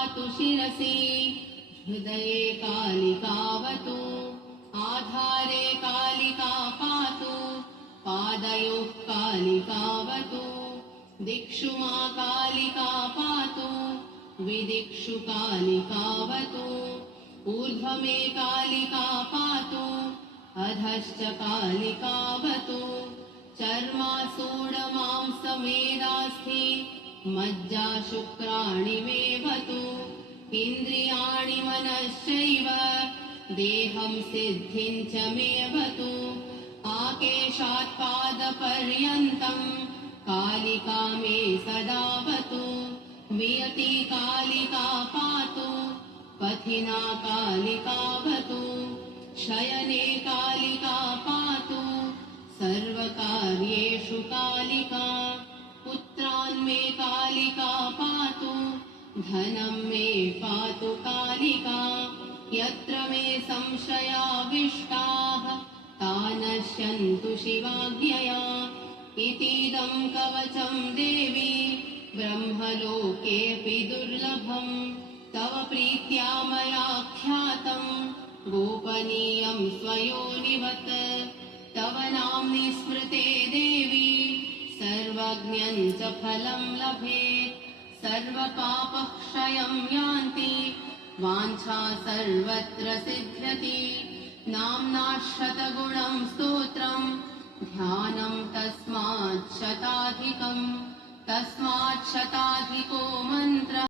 पातु शिरसि हृदये कालिकावतु आधारे कालिका पातु पादयोः कालिकावतु दिक्षु मा कालिका पातु विदिक्षु कालिकावतु ऊर्ध्व मे कालिका पातु अधश्च कालिकावतु चर्मासूडमांसमेदास्थि मज्जा शुक्राणि मेवतु इन्द्रियाणि मनश्चैव देहं सिद्धिं च मेवतु आकेशात् पादपर्यन्तम् कालिका मे सदावतु वियति कालिका पातु पथिना कालिकावतु शयने कालिका पातु सर्वकार्येषु कालिका पुत्रान् मे कालिका पातु धनं मे पातु कालिका यत्र मे संशयाविष्टाः तानश्यन्तु शिवाज्ञया इतीदं कवचं देवी ब्रह्मलोकेऽपि दुर्लभम् तव प्रीत्या मया ख्यातम् गोपनीयं स्वयोनिवत् तव नाम्नि स्मृते देवी सर्वज्ञं च फलं लभेत् सर्वपापक्षयं यान्ति वाञ्छा सर्वत्र सिद्ध्यति नाम्नाशतगुणं स्तोत्रम् ध्यानं तस्मात् शताधिकं तस्मात् शताधिको मन्त्रः